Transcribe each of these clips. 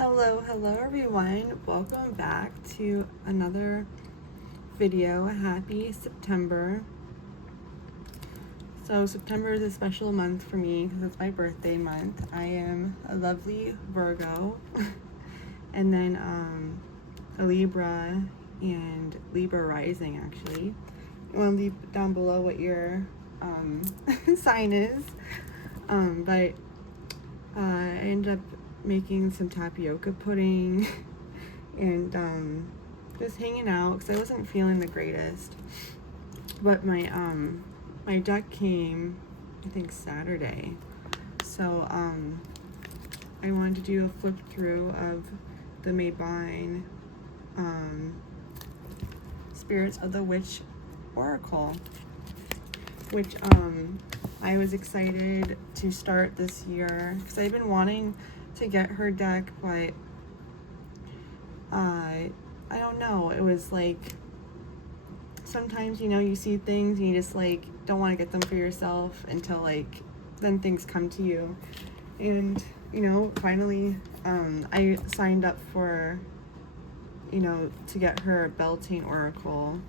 Hello everyone. Welcome back to another video. Happy September. So September is a special month for me because it's my birthday month. I am a lovely Virgo and then a Libra and Libra rising actually. You want to leave down below what your sign is. But I ended up making some tapioca pudding and just hanging out because I wasn't feeling the greatest. But my deck came, I think, Saturday, so I wanted to do a flip through of the Mabon Spirits of the Witch Oracle, which I was excited to start this year because I've been wanting to get her deck, but I don't know, it was like sometimes you see things and you just like don't want to get them for yourself until like then things come to you. And finally I signed up for to get her Beltane Oracle,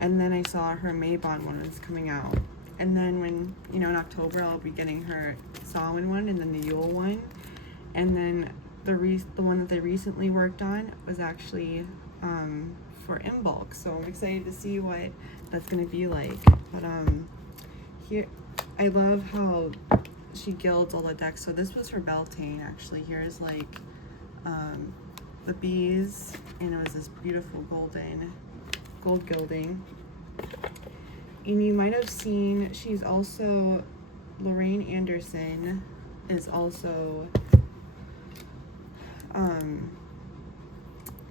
and then I saw her Mabon one was coming out, and then when in October I'll be getting her Samhain one and then the Yule one. And then the one that they recently worked on was actually for in bulk, so I'm excited to see what that's gonna be like. But here, I love how she gilds all the decks. So this was for Beltane actually. Here's like the bees, and it was this beautiful gold gilding. And you might have seen she's also Lorraine Anderson is also.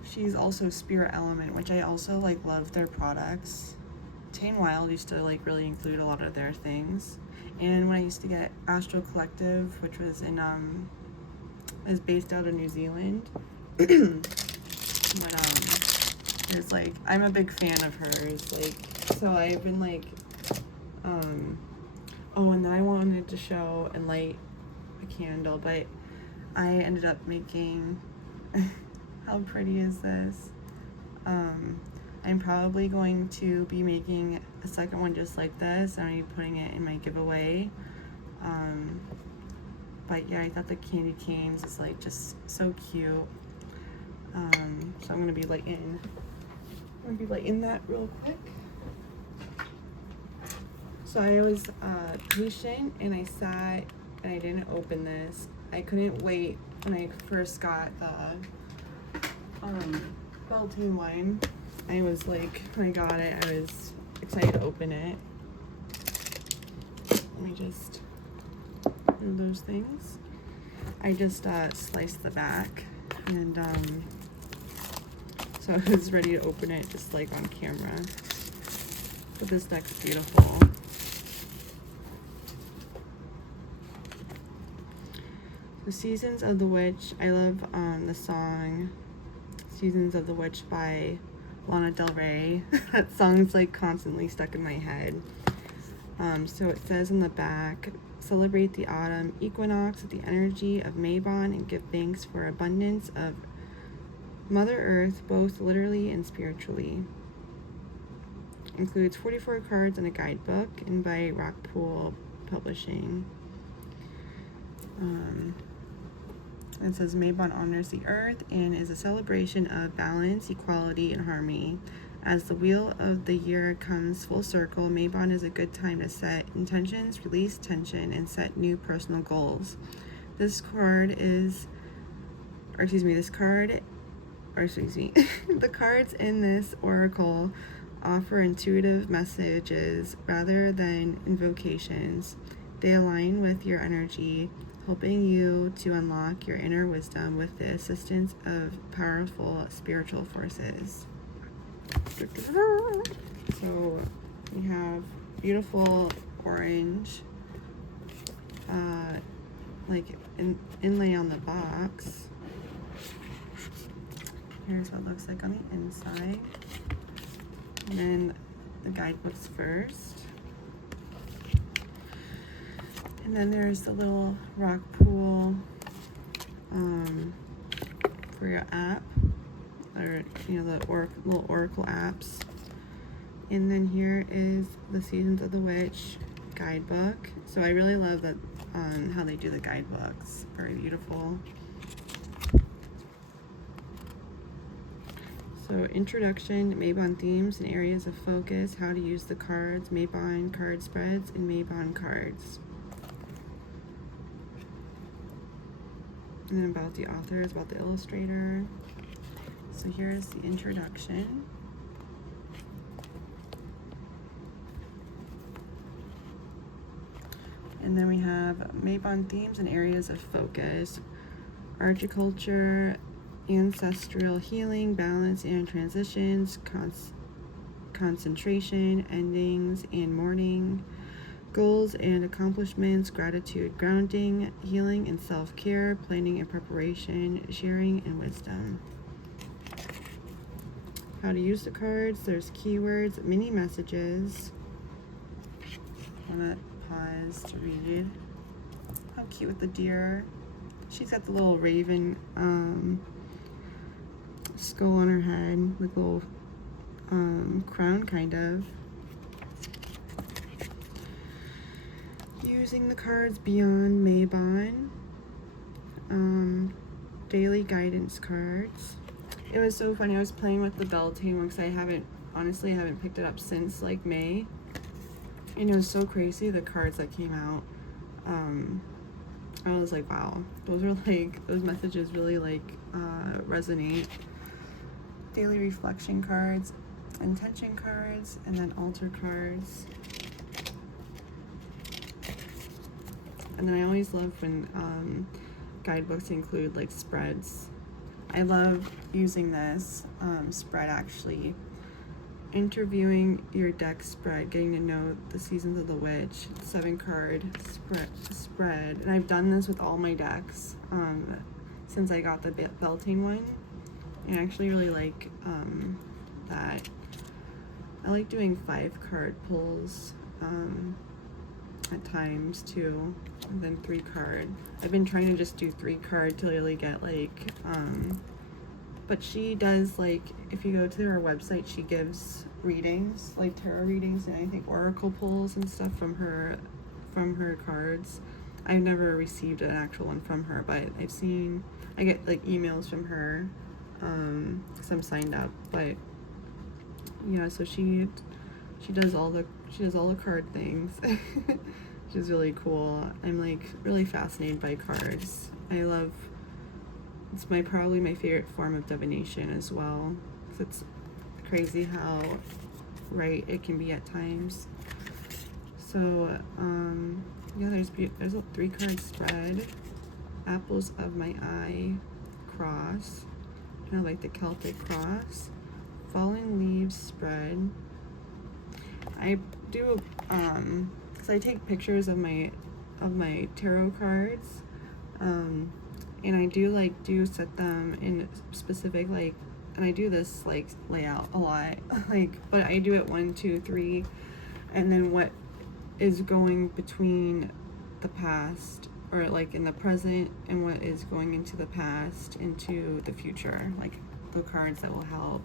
She's also Spirit Element, which I also love their products. Tane Wild used to really include a lot of their things. And when I used to get Astro Collective, which was is based out of New Zealand. But it's I'm a big fan of hers. So I've been oh, and then I wanted to show and light a candle, but I ended up making, how pretty is this? I'm probably going to be making a second one just like this, and I'll be putting it in my giveaway. But yeah, I thought the candy canes is just so cute. So I'm gonna be lighting that real quick. So I was patient, and I sat and I didn't open this. I couldn't wait when I first got the Beltane wine. I was when I got it, I was excited to open it. Let me just do those things. I just sliced the back, and so I was ready to open it just on camera. But this deck's beautiful. The Seasons of the Witch. I love the song Seasons of the Witch by Lana Del Rey. That song's constantly stuck in my head. So it says in the back, celebrate the autumn equinox with the energy of Mabon and give thanks for abundance of Mother Earth, both literally and spiritually. Includes 44 cards and a guidebook, and by Rockpool Publishing. It says Mabon honors the earth and is a celebration of balance, equality, and harmony. As the wheel of the year comes full circle, Mabon is a good time to set intentions, release tension, and set new personal goals. The cards in this oracle offer intuitive messages rather than invocations. They align with your energy, helping you to unlock your inner wisdom with the assistance of powerful spiritual forces. So we have beautiful orange inlay on the box. Here's what it looks like on the inside. And then the guidebooks first. And then there's the little rock pool for your app, or you know, the little oracle apps. And then here is the Seasons of the Witch guidebook. So I really love that how they do the guidebooks. Very beautiful. So introduction, Mabon themes and areas of focus, how to use the cards, Mabon card spreads, and Mabon cards. And then about the authors, about the illustrator. So here's the introduction. And then we have Mabon themes and areas of focus, agriculture, ancestral healing, balance and transitions, concentration, endings and mourning, goals and accomplishments, gratitude, grounding, healing and self-care, planning and preparation, sharing and wisdom. How to use the cards, there's keywords, mini messages. I'm gonna pause to read. How cute with the deer. She's got the little raven skull on her head, with a little crown kind of. Using the cards beyond Mabon. Daily guidance cards. It was so funny. I was playing with the Beltane one because I haven't picked it up since like May. And it was so crazy, the cards that came out. I was like, wow, those messages really resonate. Daily reflection cards, intention cards, and then altar cards. And then I always love when guidebooks include like spreads. I love using this spread actually. Interviewing your deck spread, getting to know the Seasons of the Witch, 7-card spread. And I've done this with all my decks since I got the Beltane one. And I actually really like that. I like doing 5-card pulls at times too, and then 3-card. I've been trying to just do 3-card to really get like but she does, like, if you go to her website, she gives readings, like tarot readings, and I think oracle pulls and stuff from her cards. I've never received an actual one from her, but I get like emails from her, because I'm signed up. But yeah, so she does all the card things. Which is really cool. I'm like really fascinated by cards. It's probably my favorite form of divination as well. 'Cause it's crazy how right it can be at times. So yeah, there's a 3-card spread. Apples of my eye cross. Kind of like the Celtic cross. Fallen leaves spread. I do because I take pictures of my tarot cards. And I do set them in specific, like, and I do this like layout a lot, but I do it 1, 2, 3, and then what is going between the past, or like in the present, and what is going into the past, into the future, like the cards that will help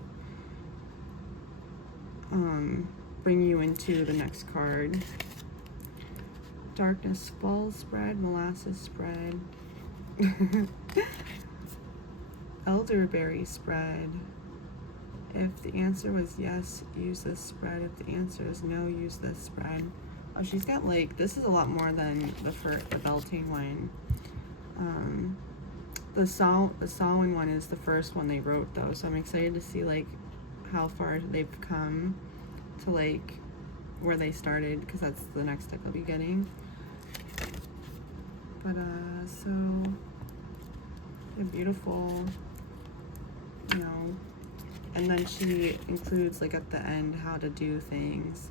bring you into the next card. Darkness Falls spread, molasses spread. Elderberry spread. If the answer was yes, use this spread. If the answer is no, use this spread. Oh, she's got like, this is a lot more than the Beltane one. The Samhain one is the first one they wrote though, so I'm excited to see like how far they've come to like where they started, because that's the next deck I'll be getting. But so they're beautiful, you know. And then she includes like at the end how to do things.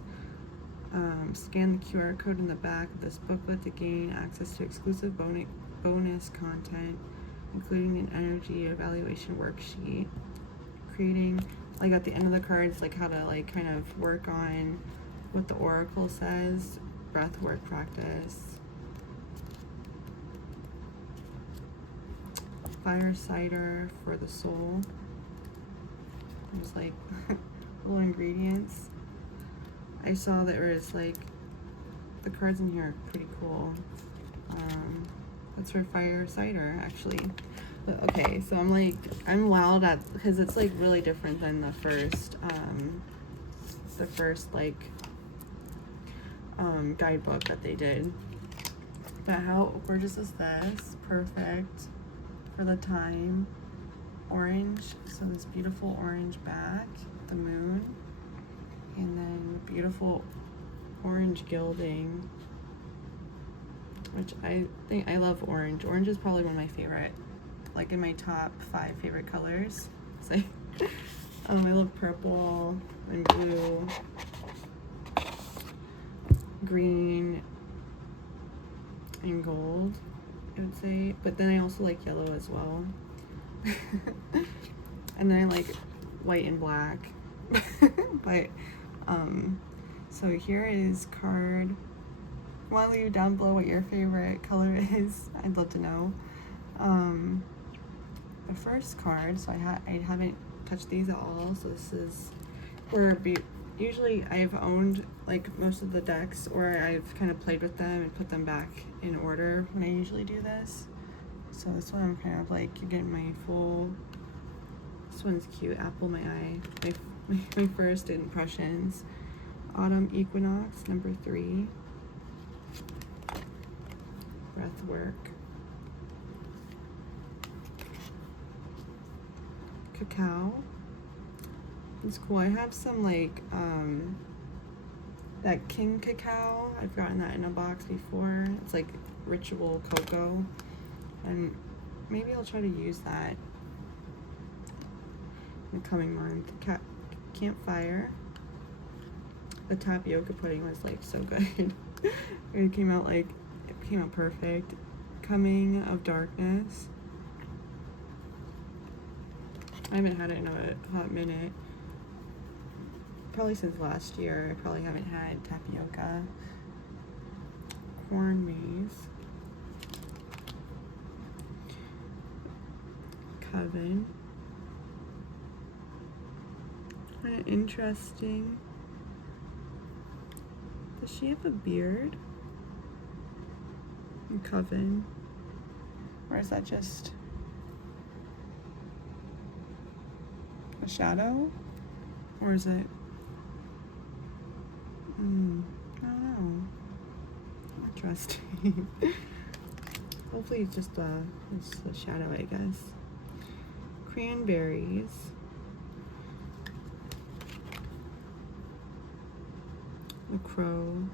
Scan the QR code in the back of this booklet to gain access to exclusive bonus content, including an energy evaluation worksheet. Creating, like at the end of the cards, like how to like kind of work on what the oracle says, breath work practice. Fire cider for the soul. There's like little ingredients. I saw that there was like, the cards in here are pretty cool. That's for fire cider, actually. But okay, so I'm wild at, because it's like really different than the first like guidebook that they did. But how gorgeous is this? Perfect for the time. Orange, so this beautiful orange back, the moon, and then beautiful orange gilding, which I think, I love orange. Orange is probably one of my favorite, like in my top 5 favorite colors. It's like, I love purple and blue, green, and gold, I would say. But then I also like yellow as well. And then I like white and black. But so here is card. I want to leave down below what your favorite color is. I'd love to know. The first card, so I haven't touched these at all, so this is where usually I've owned like most of the decks, or I've kind of played with them and put them back in order when I usually do this. So this one I'm kind of like, you're getting my full, this one's cute, apple my eye, my first impressions. Autumn Equinox, number 3. Breathwork. Cacao. It's cool. I have some like that king cacao. I've gotten that in a box before. It's like ritual cocoa, and maybe I'll try to use that in the coming month. Campfire. The tapioca pudding was like so good. It came out perfect. Coming of Darkness. I haven't had it in a hot minute. Probably since last year. I probably haven't had tapioca. Corn maze. Coven. Kind of interesting. Does she have a beard? In Coven. Or is that just a shadow? Or is it? I don't know. Interesting. Hopefully it's just a shadow, I guess. Cranberries. The crow.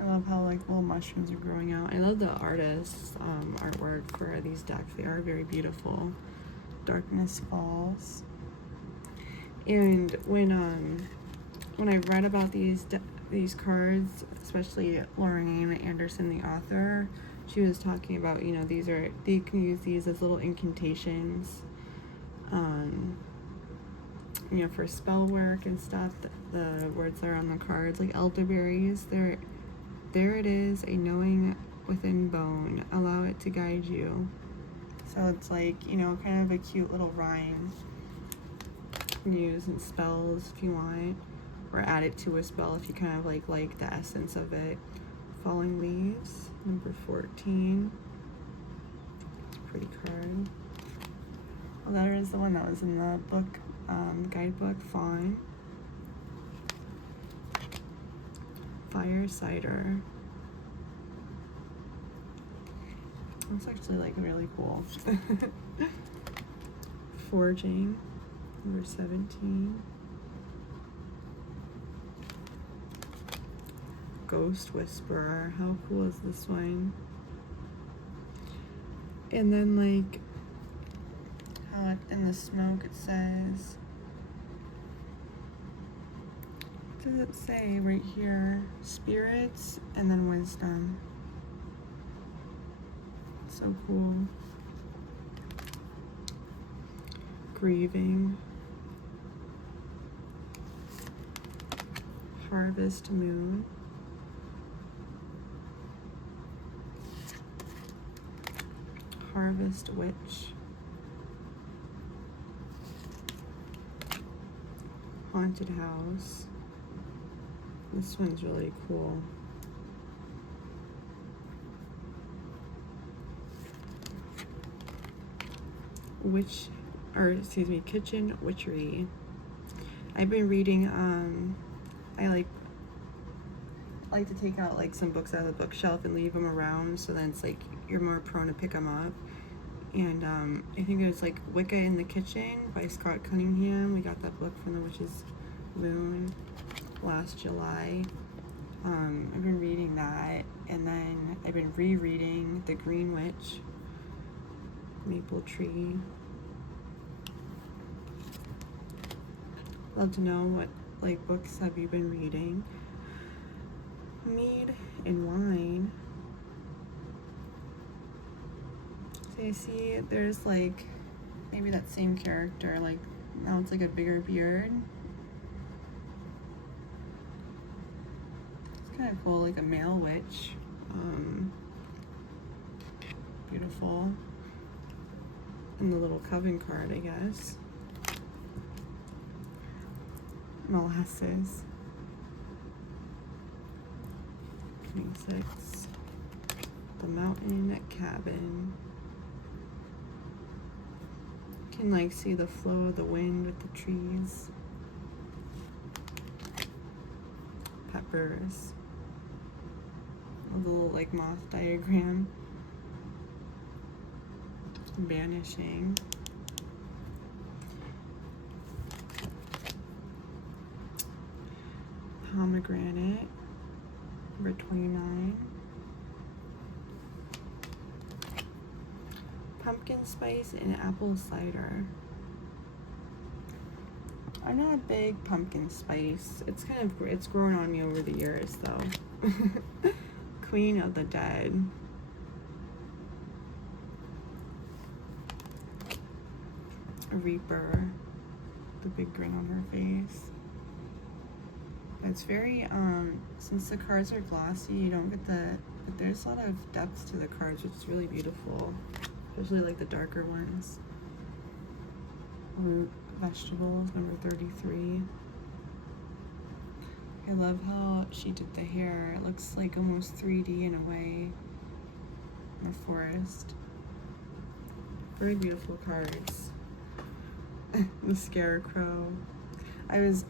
I love how like little mushrooms are growing out. I love the artist's artwork for these decks. They are very beautiful. Darkness Falls. And when I read about these cards, especially Lorraine Anderson, the author, she was talking about, they can use these as little incantations, for spell work and stuff. The words that are on the cards, like elderberries, there it is, a knowing within bone, allow it to guide you. So it's like, kind of a cute little rhyme. You can use in spells if you want, or add it to a spell if you kind of like the essence of it. Falling Leaves, number 14. It's a pretty card. Well, that is the one that was in the book, guidebook. Fawn. Fire cider. It's actually like really cool. Forging, number 17. Ghost Whisperer. How cool is this one? And then like how in the smoke it says, what does it say right here? Spirits and then wisdom. So cool. Grieving. Harvest Moon. Harvest Witch. Haunted House. This one's really cool. Kitchen Witchery. I've been reading, I like to take out like some books out of the bookshelf and leave them around, so then it's like you're more prone to pick them up. And I think it was like Wicca in the Kitchen by Scott Cunningham. We got that book from the Witch's Moon last July. I've been reading that, and then I've been rereading The Green Witch, Maple Tree. Love to know what like books have you been reading. Mead and Wine. So I see there's like maybe that same character, like now it's like a bigger beard. It's kind of cool, like a male witch. Beautiful. And the little coven card, I guess. Molasses. 26. The Mountain Cabin. You can like see the flow of the wind with the trees. Peppers. A little like moth diagram. Vanishing. Pomegranate. Number 29. Pumpkin spice and apple cider. I'm not a big pumpkin spice. It's grown on me over the years though. Queen of the Dead. A Reaper. The big grin on her face. It's very, since the cards are glossy, you don't get but there's a lot of depth to the cards, which is really beautiful. Especially like the darker ones. Root Vegetables, number 33. I love how she did the hair. It looks like almost 3D in a way. In the forest. Very beautiful cards. The Scarecrow. I was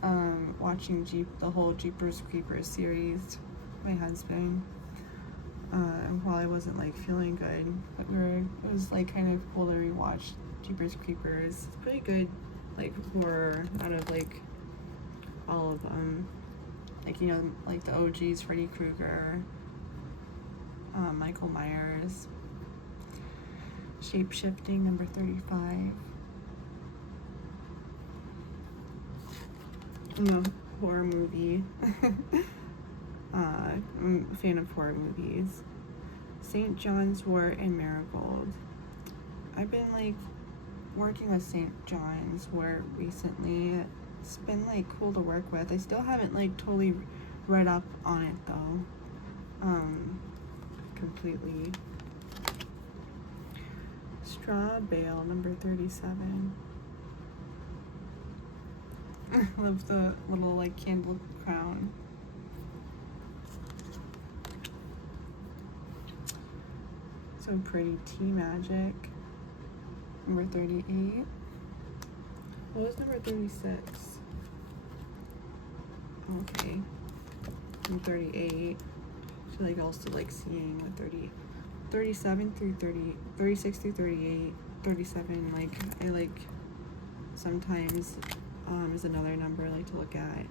watching the whole Jeepers Creepers series with my husband while I wasn't like feeling good, but it was like kind of cool to rewatch Jeepers Creepers. It's pretty good, like horror out of like all of them, like, you know, like the OGs, Freddy Krueger, Michael Myers. Shape-shifting, number 35. I'm a horror movie. I'm a fan of horror movies. St. John's Wort and Marigold. I've been like working with St. John's Wort recently. It's been like cool to work with. I still haven't like totally read up on it though. Completely. Straw Bale, number 37. I love the little like candle crown. So pretty. Tea Magic, number 38. What was number 36? Okay. And 38. So like also like seeing what 37 through 30, 36 through 38, 37, like I like sometimes is another number I like to look at.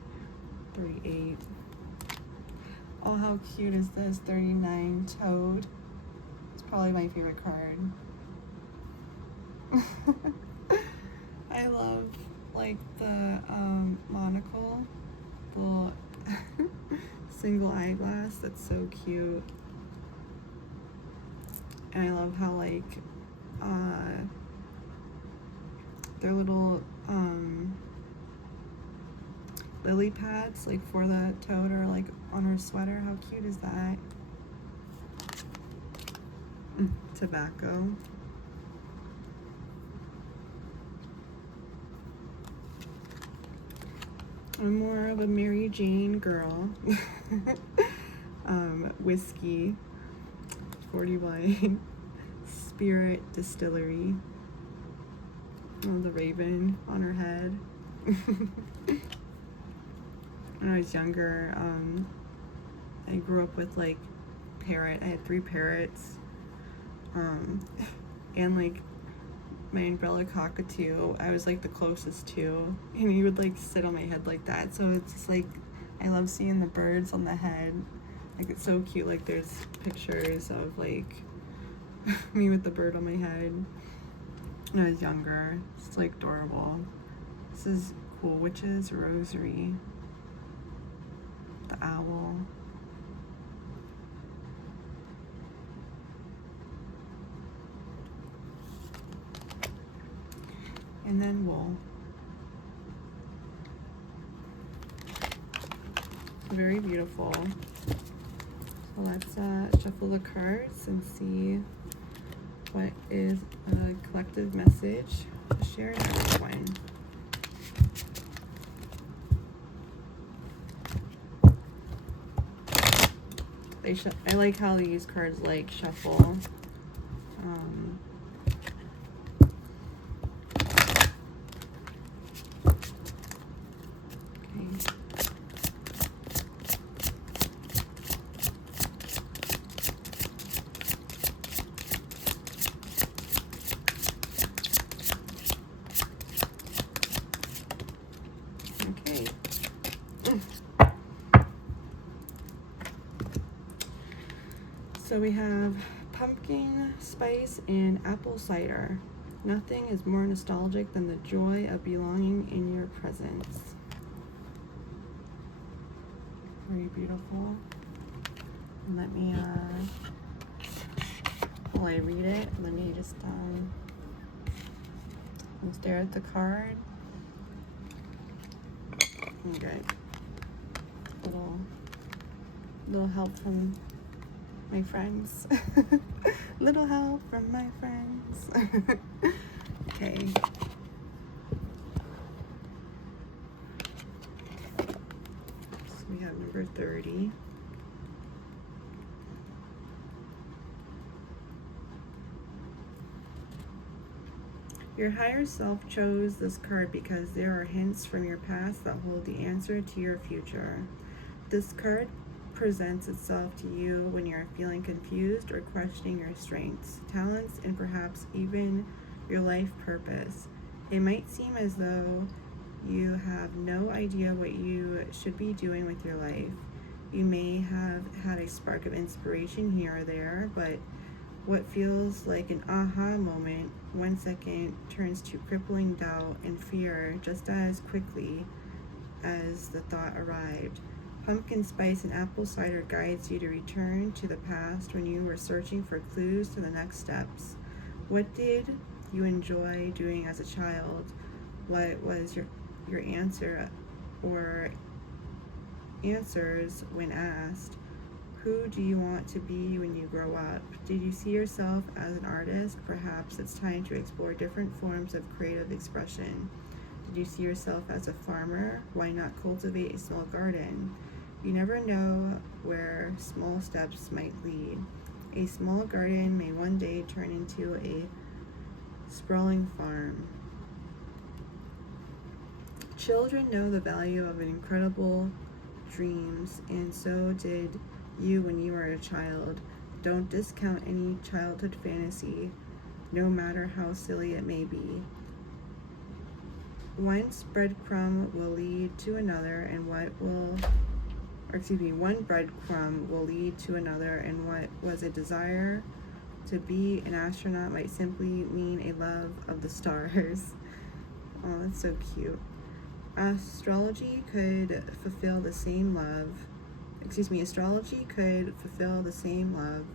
38. Oh, how cute is this? 39, Toad. It's probably my favorite card. I love like the monocle, the little single eyeglass. That's so cute. And I love how like their little lily pads like for the toad are like on her sweater. How cute is that? Tobacco. I'm more of a Mary Jane girl. Whiskey, 41, Spirit Distillery. Oh, the raven on her head. When I was younger, I grew up with like parrot. I had 3 parrots, and like my umbrella cockatoo. I was like the closest to, and he would like sit on my head like that. So it's just like I love seeing the birds on the head. Like it's so cute. Like there's pictures of like me with the bird on my head when I was younger. It's like adorable. This is cool. Witch's Rosary. The owl. And then wool. Very beautiful. So let's shuffle the cards and see what is a collective message to share in everyone. I like how these cards like shuffle. Okay. So we have pumpkin spice and apple cider. Nothing is more nostalgic than the joy of belonging in your presence. Very beautiful. And let me, while I read it, let me just stare at the card. Okay. Little help from my friends. Little help from my friends. Okay. So we have number 30. Your higher self chose this card because there are hints from your past that hold the answer to your future. This card presents itself to you when you're feeling confused or questioning your strengths, talents, and perhaps even your life purpose. It might seem as though you have no idea what you should be doing with your life. You may have had a spark of inspiration here or there, but what feels like an aha moment 1 second turns to crippling doubt and fear just as quickly as the thought arrived. Pumpkin spice and apple cider guides you to return to the past when you were searching for clues to the next steps. What did you enjoy doing as a child? What was your answer or answers when asked? Who do you want to be when you grow up? Did you see yourself as an artist? Perhaps it's time to explore different forms of creative expression. Did you see yourself as a farmer? Why not cultivate a small garden? You never know where small steps might lead. A small garden may one day turn into a sprawling farm. Children know the value of incredible dreams, and so did you when you were a child. Don't discount any childhood fantasy, no matter how silly it may be. One breadcrumb will lead to another, and one breadcrumb will lead to another, and what was a desire to be an astronaut might simply mean a love of the stars. Oh, that's so cute. Astrology could fulfill the same love. Astrology could fulfill the same love.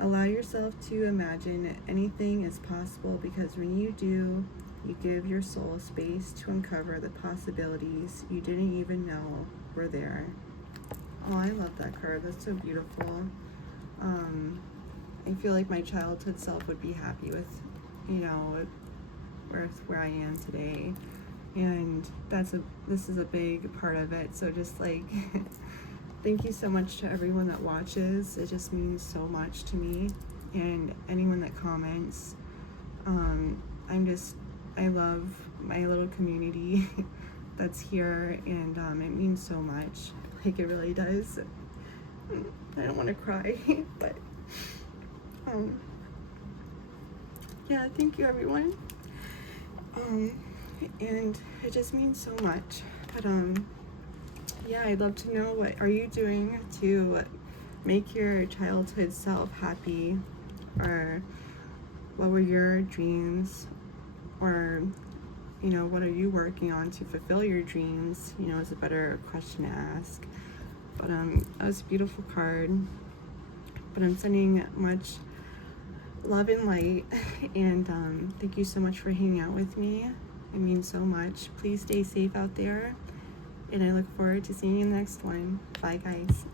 Allow yourself to imagine anything is possible, because when you do, you give your soul space to uncover the possibilities you didn't even know were there. Oh, I love that card. That's so beautiful. I feel like my childhood self would be happy with, where I am today. and this is a big part of it. So just like thank you so much to everyone that watches. It just means so much to me, and anyone that comments. I love my little community that's here, and it means so much. Like, it really does. I don't want to cry, but yeah, thank you everyone. And it just means so much. But yeah, I'd love to know, what are you doing to make your childhood self happy, or what were your dreams, or what are you working on to fulfill your dreams, is a better question to ask. But that was a beautiful card. But I'm sending much love and light, and thank you so much for hanging out with me. It means so much. Please stay safe out there, and I look forward to seeing you in the next one. Bye, guys.